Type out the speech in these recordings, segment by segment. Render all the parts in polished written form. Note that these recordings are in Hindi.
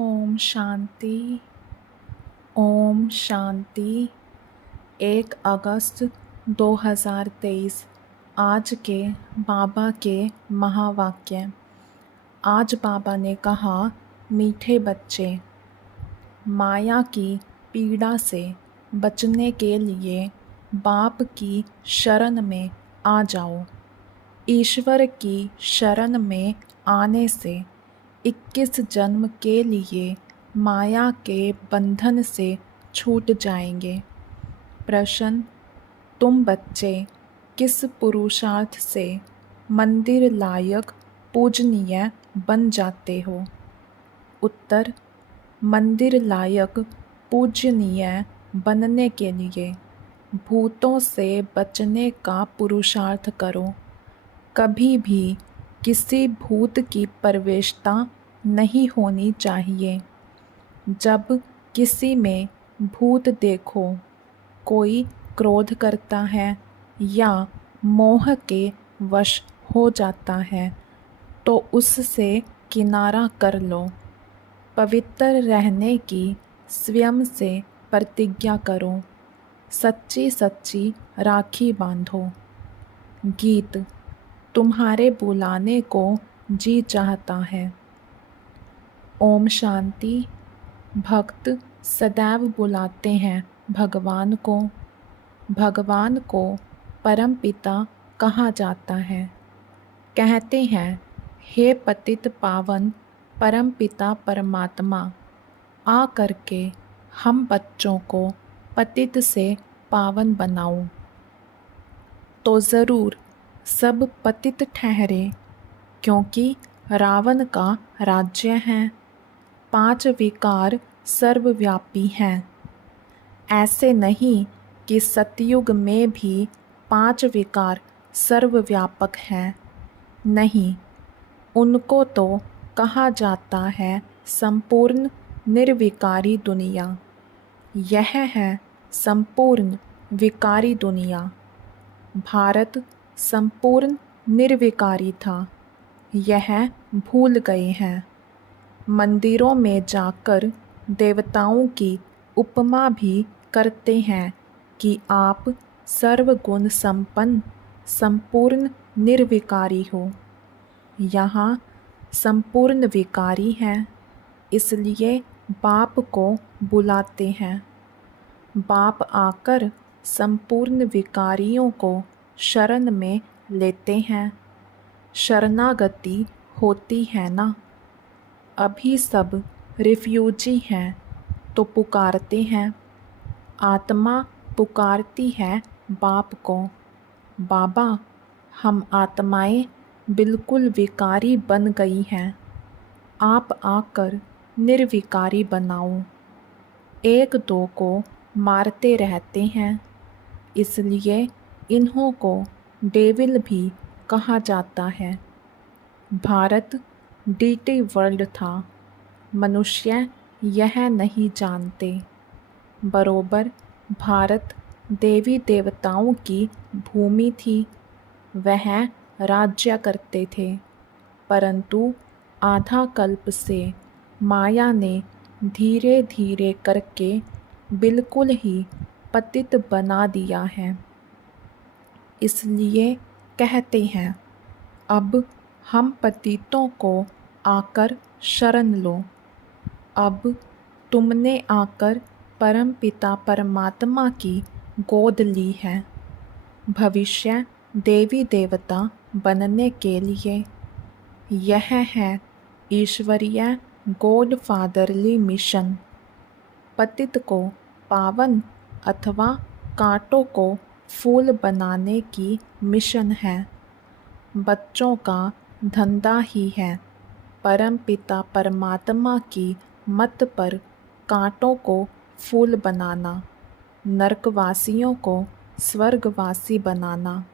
ओम शांति। ओम शांति। 1 अगस्त 2023 आज के बाबा के महावाक्य। आज बाबा ने कहा, मीठे बच्चे, माया की पीड़ा से बचने के लिए बाप की शरण में आ जाओ। ईश्वर की शरण में आने से 21 जन्म के लिए माया के बंधन से छूट जाएंगे। प्रश्न, तुम बच्चे किस पुरुषार्थ से मंदिर लायक पूजनीय बन जाते हो? उत्तर, मंदिर लायक पूजनीय बनने के लिए भूतों से बचने का पुरुषार्थ करो। कभी भी किसी भूत की प्रवेशता नहीं होनी चाहिए। जब किसी में भूत देखो, कोई क्रोध करता है या मोह के वश हो जाता है, तो उससे किनारा कर लो। पवित्र रहने की स्वयं से प्रतिज्ञा करो। सच्ची सच्ची राखी बांधो। गीत, तुम्हारे बुलाने को जी चाहता है। ओम शांति। भक्त सदैव बुलाते हैं भगवान को। भगवान को परम पिता कहा जाता है। कहते हैं, हे पतित पावन परम पिता परमात्मा, आ करके हम बच्चों को पतित से पावन बनाओ। तो ज़रूर सब पतित ठहरे, क्योंकि रावण का राज्य है। 5 विकार सर्वव्यापी हैं। ऐसे नहीं कि सतयुग में भी 5 विकार सर्वव्यापक हैं। नहीं, उनको तो कहा जाता है संपूर्ण निर्विकारी दुनिया। यह है संपूर्ण विकारी दुनिया। भारत संपूर्ण निर्विकारी था, यह भूल गए हैं। मंदिरों में जाकर देवताओं की उपमा भी करते हैं कि आप सर्वगुण संपन्न संपूर्ण निर्विकारी हो। यहाँ संपूर्ण विकारी हैं, इसलिए बाप को बुलाते हैं। बाप आकर संपूर्ण विकारियों को शरण में लेते हैं। शरणागति होती है ना। अभी सब रिफ्यूजी हैं तो पुकारते हैं। आत्मा पुकारती है बाप को, बाबा हम आत्माएं बिल्कुल विकारी बन गई हैं, आप आकर निर्विकारी बनाओ। 1-2 को मारते रहते हैं, इसलिए इन्हों को डेविल भी कहा जाता है। भारत डीटी वर्ल्ड था, मनुष्य यह नहीं जानते। बरोबर भारत देवी देवताओं की भूमि थी, वह राज्य करते थे, परंतु आधा कल्प से माया ने धीरे धीरे करके बिल्कुल ही पतित बना दिया है। इसलिए कहते हैं, अब हम पतितों को आकर शरण लो। अब तुमने आकर परम पिता परमात्मा की गोद ली है, भविष्य देवी देवता बनने के लिए। यह है ईश्वरीय गॉड फादरली मिशन। पतित को पावन अथवा कांटों को फूल बनाने की मिशन है। बच्चों का धंधा ही है परम पिता परमात्मा की मत पर कांटों को फूल बनाना, नरकवासियों को स्वर्गवासी बनाना।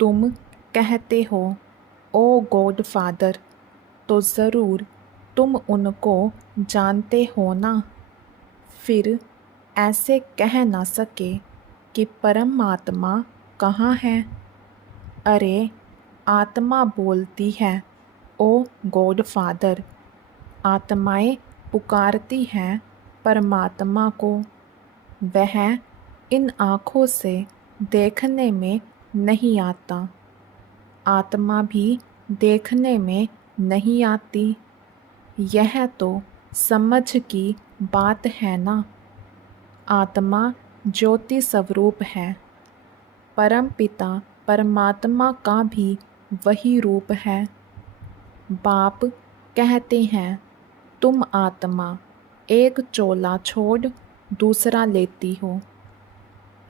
तुम कहते हो, ओ गॉड फादर, तो ज़रूर तुम उनको जानते हो ना। फिर ऐसे कह ना सके कि परमात्मा कहाँ है। अरे आत्मा बोलती है, ओ गॉड फादर, आत्माएं पुकारती हैं परमात्मा को। वह इन आँखों से देखने में नहीं आता, आत्मा भी देखने में नहीं आती। यह तो समझ की बात है ना। आत्मा ज्योति स्वरूप है, परम पिता परमात्मा का भी वही रूप है। बाप कहते हैं, तुम आत्मा एक चोला छोड़ दूसरा लेती हो।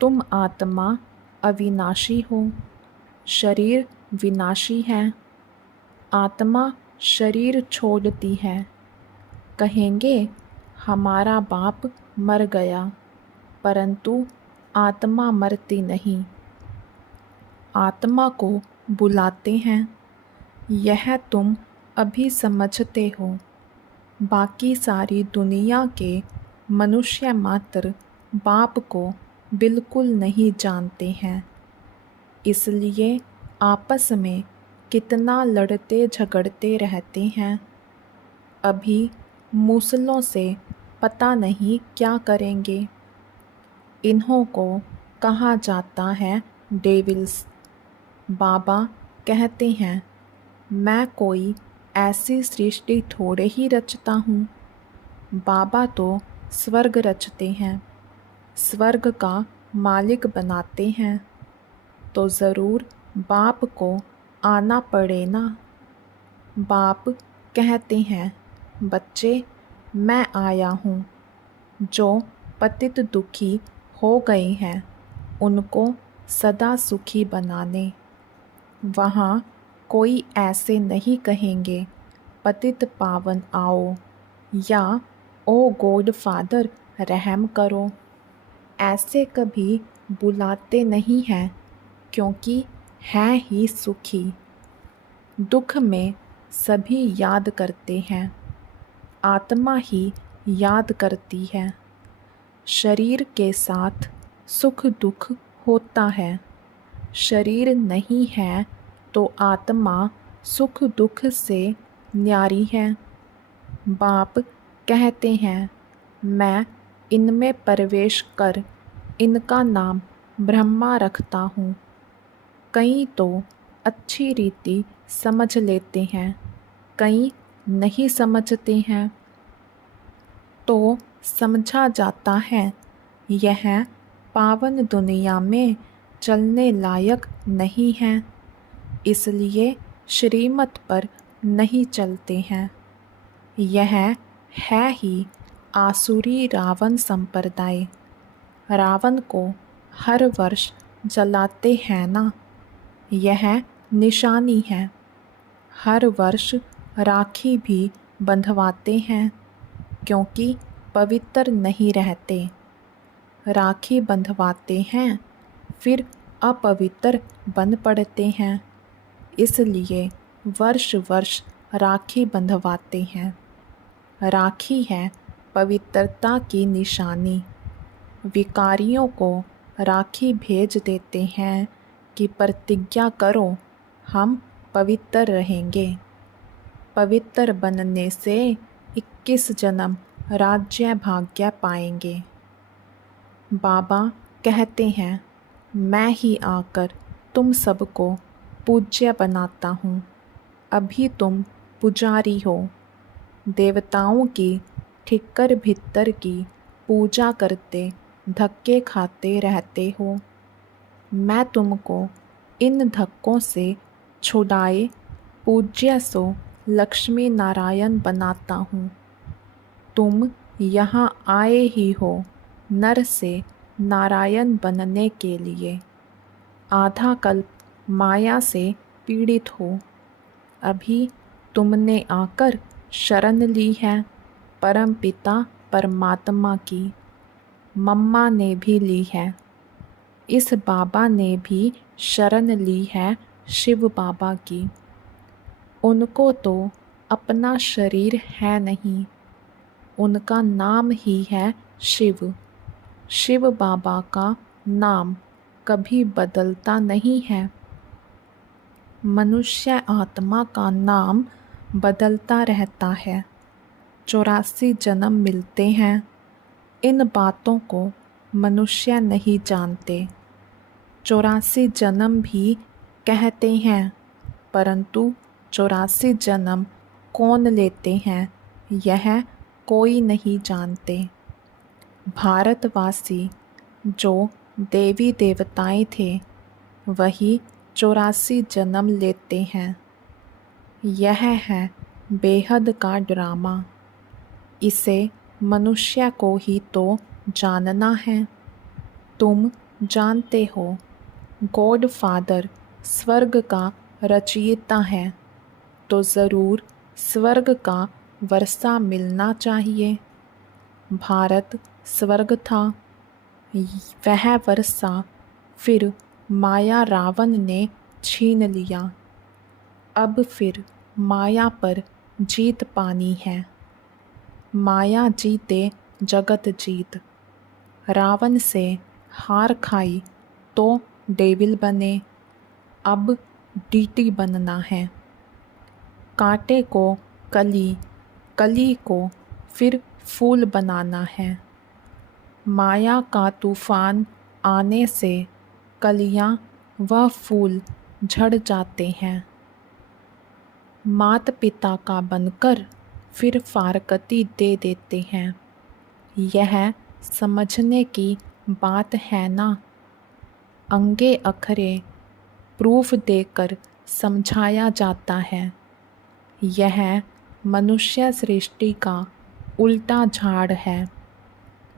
तुम आत्मा अविनाशी हो, शरीर विनाशी है। आत्मा शरीर छोड़ती है। कहेंगे हमारा बाप मर गया, परंतु आत्मा मरती नहीं। आत्मा को बुलाते हैं, यह तुम अभी समझते हो। बाकी सारी दुनिया के मनुष्य मात्र बाप को बिल्कुल नहीं जानते हैं, इसलिए आपस में कितना लड़ते झगड़ते रहते हैं। अभी मूसलों से पता नहीं क्या करेंगे। इन्हों को कहा जाता है डेविल्स। बाबा कहते हैं, मैं कोई ऐसी सृष्टि थोड़े ही रचता हूँ। बाबा तो स्वर्ग रचते हैं, स्वर्ग का मालिक बनाते हैं, तो ज़रूर बाप को आना पड़े ना। बाप कहते हैं, बच्चे मैं आया हूँ। जो पतित दुखी हो गए हैं उनको सदा सुखी बनाने। वहाँ कोई ऐसे नहीं कहेंगे पतित पावन आओ या ओ गॉड फादर रहम करो। ऐसे कभी बुलाते नहीं हैं, क्योंकि हैं ही सुखी। दुख में सभी याद करते हैं, आत्मा ही याद करती है। शरीर के साथ सुख दुख होता है। शरीर नहीं है तो आत्मा सुख दुख से न्यारी है। बाप कहते हैं, मैं इनमें प्रवेश कर इनका नाम ब्रह्मा रखता हूँ। कई तो अच्छी रीति समझ लेते हैं, कई नहीं समझते हैं। तो समझा जाता है यह पावन दुनिया में चलने लायक नहीं है, इसलिए श्रीमत पर नहीं चलते हैं। यह है ही आसुरी रावण संप्रदाय। रावण को हर वर्ष जलाते हैं ना, यह निशानी है। हर वर्ष राखी भी बंधवाते हैं, क्योंकि पवित्र नहीं रहते। राखी बंधवाते हैं, फिर अपवित्र बन पड़ते हैं, इसलिए वर्ष वर्ष राखी बंधवाते हैं। राखी है पवित्रता की निशानी। विकारियों को राखी भेज देते हैं कि प्रतिज्ञा करो, हम पवित्र रहेंगे। पवित्र बनने से 21 जन्म राज्य भाग्य पाएंगे। बाबा कहते हैं, मैं ही आकर तुम सबको पूज्य बनाता हूँ। अभी तुम पुजारी हो, देवताओं की ठिक्कर भित्तर की पूजा करते धक्के खाते रहते हो। मैं तुमको इन धक्कों से छुड़ाए पूज्य सो लक्ष्मी नारायण बनाता हूँ। तुम यहाँ आए ही हो नर से नारायण बनने के लिए। आधा कल्प माया से पीड़ित हो। अभी तुमने आकर शरण ली है परम पिता परमात्मा की। मम्मा ने भी ली है। इस बाबा ने भी शरण ली है शिव बाबा की। उनको तो अपना शरीर है नहीं, उनका नाम ही है शिव। शिव बाबा का नाम कभी बदलता नहीं है। मनुष्य आत्मा का नाम बदलता रहता है। 84 जन्म मिलते हैं, इन बातों को मनुष्य नहीं जानते। 84 जन्म भी कहते हैं, परंतु 84 जन्म कौन लेते हैं यह कोई नहीं जानते। भारतवासी जो देवी देवताएं थे वही 84 जन्म लेते हैं। यह है बेहद का ड्रामा। इसे मनुष्य को ही तो जानना है। तुम जानते हो गॉड फादर स्वर्ग का रचयिता है, तो ज़रूर स्वर्ग का वर्षा मिलना चाहिए। भारत स्वर्ग था, वह वर्षा फिर माया रावण ने छीन लिया। अब फिर माया पर जीत पानी है। माया जीते जगत जीत। रावण से हार खाई तो डेविल बने, अब डीटी बनना है। कांटे को कली, कली को फिर फूल बनाना है। माया का तूफान आने से कलियां व फूल झड़ जाते हैं। माता पिता का बनकर फिर फारकती दे देते हैं। यह समझने की बात है ना। अंगे अखरे प्रूफ देकर समझाया जाता है। यह मनुष्य सृष्टि का उल्टा झाड़ है,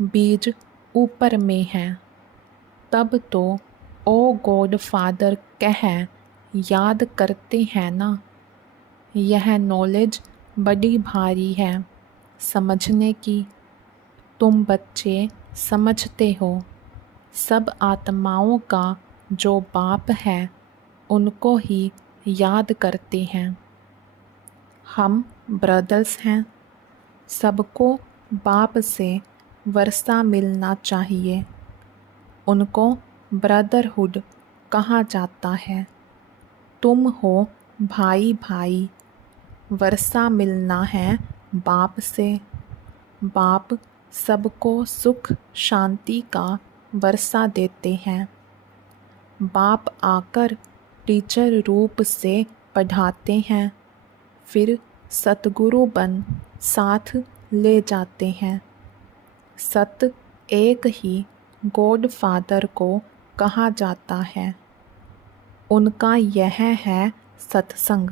बीज ऊपर में है। तब तो ओ गॉड फादर कह याद करते हैं ना। यह नॉलेज बड़ी भारी है समझने की। तुम बच्चे समझते हो, सब आत्माओं का जो बाप है उनको ही याद करते हैं। हम ब्रदर्स हैं, सबको बाप से वर्षा मिलना चाहिए। उनको ब्रदरहुड कहा जाता है। तुम हो भाई भाई, वर्षा मिलना है बाप से। बाप सबको सुख शांति का वर्षा देते हैं। बाप आकर टीचर रूप से पढ़ाते हैं, फिर सतगुरु बन साथ ले जाते हैं। सत एक ही गॉड फादर को कहा जाता है। उनका यह है सत्संग।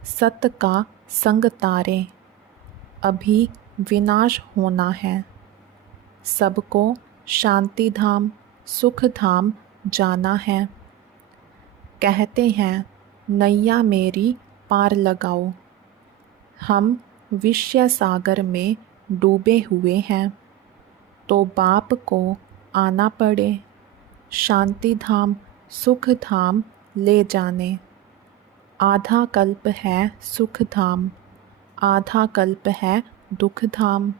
सत का संग तारे, अभी विनाश होना है। सबको शांति धाम सुख धाम जाना है। कहते हैं नैया मेरी पार लगाओ। हम विषय सागर में डूबे हुए हैं, तो बाप को आना पड़े शांति धाम सुख धाम ले जाने। आधा कल्प है सुख धाम, आधा कल्प है दुख धाम।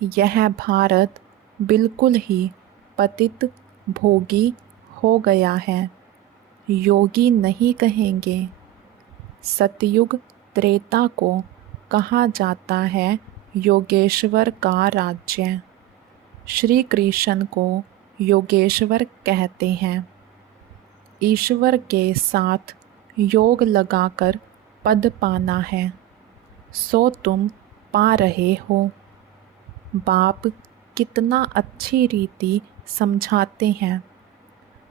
यह भारत बिल्कुल ही पतित भोगी हो गया है। योगी नहीं कहेंगे। सतयुग त्रेता को कहा जाता है योगेश्वर का राज्य। श्री कृष्ण को योगेश्वर कहते हैं। ईश्वर के साथ योग लगाकर पद पाना है, सो तुम पा रहे हो। बाप कितना अच्छी रीति समझाते हैं।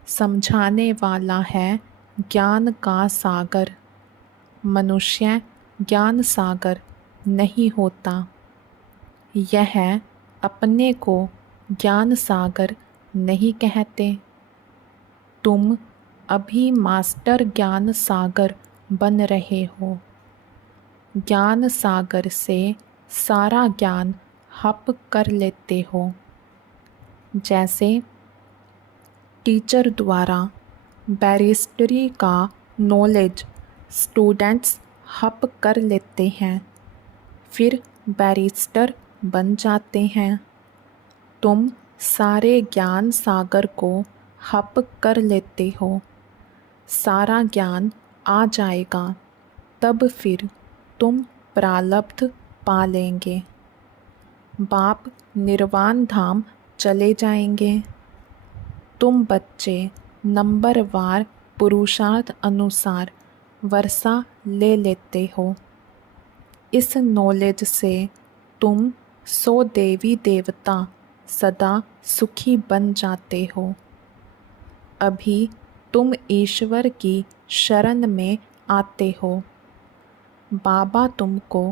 समझाने वाला है ज्ञान का सागर। मनुष्य ज्ञान सागर नहीं होता। यह अपने को ज्ञान सागर नहीं कहते। तुम अभी मास्टर ज्ञान सागर बन रहे हो। ज्ञान सागर से सारा ज्ञान हप कर लेते हो। जैसे टीचर द्वारा बैरिस्टरी का नॉलेज स्टूडेंट्स हप कर लेते हैं, फिर बैरिस्टर बन जाते हैं। तुम सारे ज्ञान सागर को हप कर लेते हो। सारा ज्ञान आ जाएगा, तब फिर तुम प्रारब्ध पा लेंगे। बाप निर्वाण धाम चले जाएंगे। तुम बच्चे नंबरवार पुरुषार्थ अनुसार वर्षा ले लेते हो। इस नॉलेज से तुम 100 देवी देवता सदा सुखी बन जाते हो। अभी तुम ईश्वर की शरण में आते हो। बाबा तुमको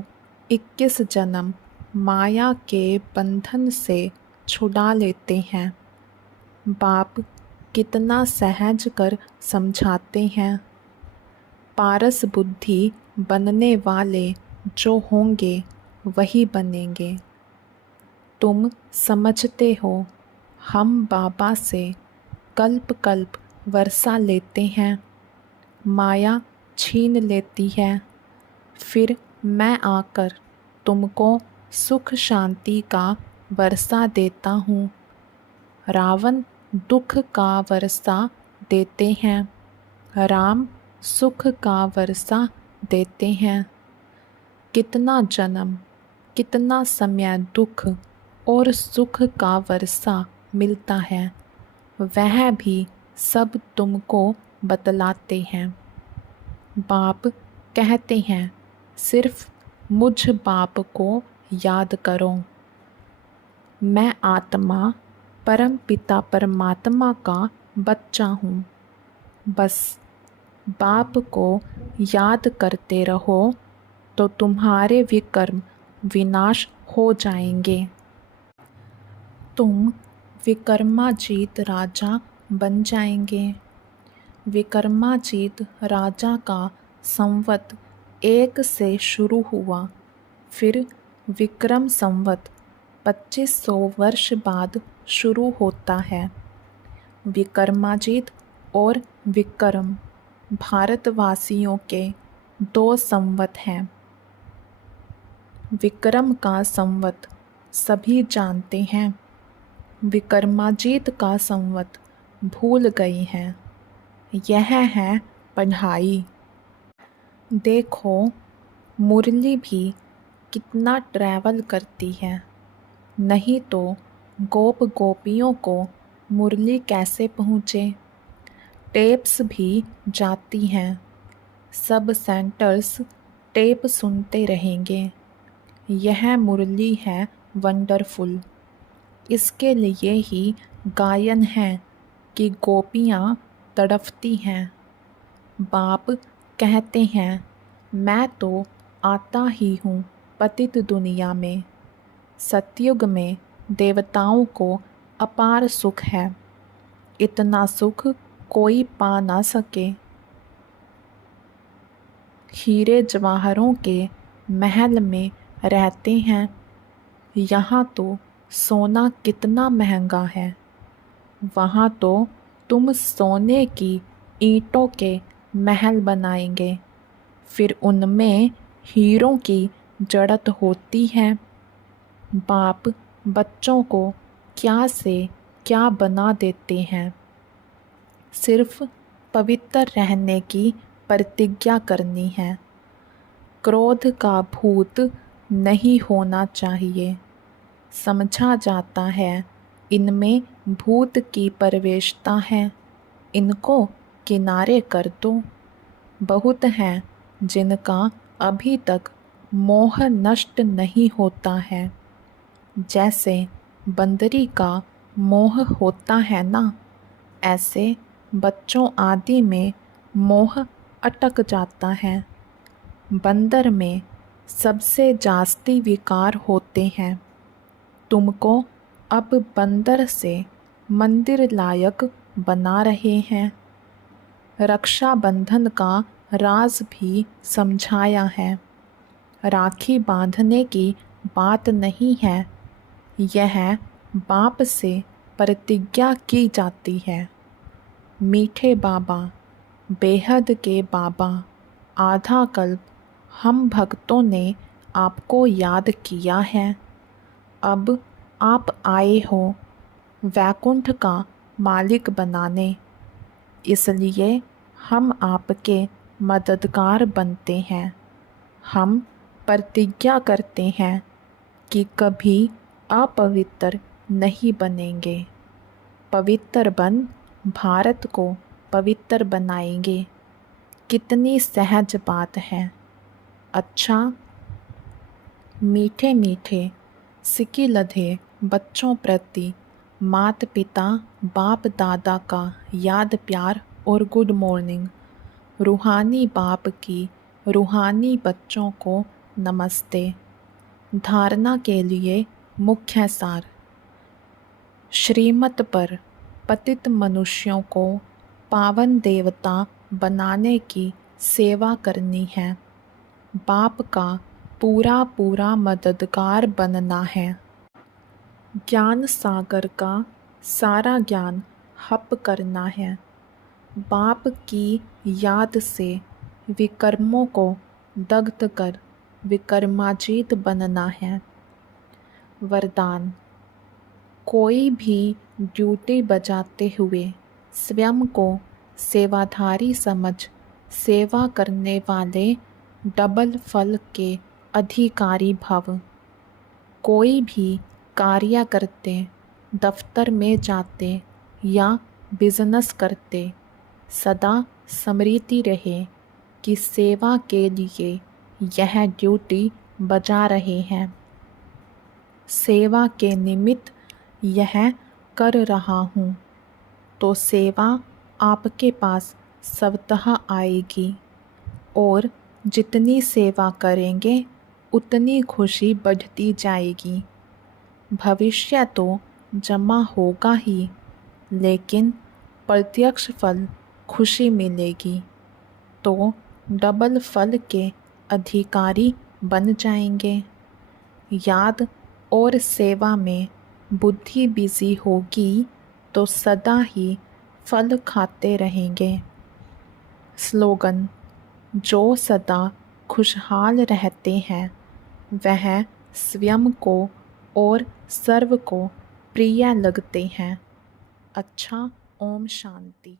21 जन्म माया के बंधन से छुड़ा लेते हैं। बाप कितना सहज कर समझाते हैं। पारस बुद्धि बनने वाले जो होंगे वही बनेंगे। तुम समझते हो हम बाबा से कल्प कल्प वर्षा लेते हैं, माया छीन लेती है, फिर मैं आकर तुमको सुख शांति का वर्षा देता हूँ। रावण दुख का वर्षा देते हैं, राम सुख का वर्षा देते हैं। कितना जन्म, कितना समय दुख और सुख का वर्षा मिलता है, वह भी सब तुमको बतलाते हैं। बाप कहते हैं सिर्फ मुझ बाप को याद करो। मैं आत्मा परम पिता परमात्मा का बच्चा हूँ। बस बाप को याद करते रहो तो तुम्हारे विकर्म विनाश हो जाएंगे। तुम विकर्माजीत राजा बन जाएंगे। विकर्माजीत राजा का संवत 1 से शुरू हुआ, फिर विक्रम संवत 2500 वर्ष बाद शुरू होता है। विकर्माजीत और विक्रम भारतवासियों के 2 संवत हैं। विक्रम का संवत सभी जानते हैं, विक्रमाजीत का संवत भूल गए हैं। यह है पढ़ाई। देखो मुरली भी कितना ट्रैवल करती है, नहीं तो गोप गोपियों को मुरली कैसे पहुँचे। टेप्स भी जाती हैं, सब सेंटर्स टेप सुनते रहेंगे। यह मुरली है वंडरफुल। इसके लिए ही गायन है कि गोपियाँ तड़पती हैं। बाप कहते हैं मैं तो आता ही हूँ पतित दुनिया में। सतयुग में देवताओं को अपार सुख है, इतना सुख कोई पा ना सके। हीरे जवाहरों के महल में रहते हैं, यहाँ तो सोना कितना महंगा है। वहाँ तो तुम सोने की ईंटों के महल बनाएंगे, फिर उनमें हीरों की जड़त होती है। बाप बच्चों को क्या से क्या बना देते हैं। सिर्फ पवित्र रहने की प्रतिज्ञा करनी है। क्रोध का भूत नहीं होना चाहिए। समझा जाता है इनमें भूत की प्रवेशता है, इनको किनारे कर दो। बहुत हैं जिनका अभी तक मोह नष्ट नहीं होता है। जैसे बंदरी का मोह होता है ना, ऐसे बच्चों आदि में मोह अटक जाता है। बंदर में सबसे जास्ती विकार होते हैं। तुमको अब बंदर से मंदिर लायक बना रहे हैं। रक्षाबंधन का राज भी समझाया है। राखी बांधने की बात नहीं है, यह बाप से प्रतिज्ञा की जाती है। मीठे बाबा, बेहद के बाबा, आधा कल्प हम भक्तों ने आपको याद किया है। अब आप आए हो वैकुंठ का मालिक बनाने, इसलिए हम आपके मददगार बनते हैं। हम प्रतिज्ञा करते हैं कि कभी अपवित्र नहीं बनेंगे। पवित्र बन भारत को पवित्र बनाएंगे। कितनी सहज बात है। अच्छा, मीठे मीठे सिक्के लधे बच्चों प्रति माता पिता बाप दादा का याद प्यार और गुड मॉर्निंग। रूहानी बाप की रूहानी बच्चों को नमस्ते। धारणा के लिए मुख्य सार। श्रीमत पर पतित मनुष्यों को पावन देवता बनाने की सेवा करनी है। बाप का पूरा पूरा मददगार बनना है। ज्ञान सागर का सारा ज्ञान हप करना है। बाप की याद से विकर्मों को दग्ध कर विकर्माजीत बनना है। वरदान। कोई भी ड्यूटी बजाते हुए स्वयं को सेवाधारी समझ सेवा करने वाले डबल फल के अधिकारी भव। कोई भी कार्य करते, दफ्तर में जाते या बिजनेस करते सदा स्मृति रहे कि सेवा के लिए यह ड्यूटी बजा रहे हैं। सेवा के निमित्त यह कर रहा हूँ, तो सेवा आपके पास स्वतः आएगी और जितनी सेवा करेंगे उतनी खुशी बढ़ती जाएगी। भविष्य तो जमा होगा ही, लेकिन प्रत्यक्ष फल खुशी मिलेगी, तो डबल फल के अधिकारी बन जाएंगे। याद और सेवा में बुद्धि बिजी होगी तो सदा ही फल खाते रहेंगे। स्लोगन। जो सदा खुशहाल रहते हैं वह स्वयं को और सर्व को प्रिय लगते हैं। अच्छा, ओम शांति।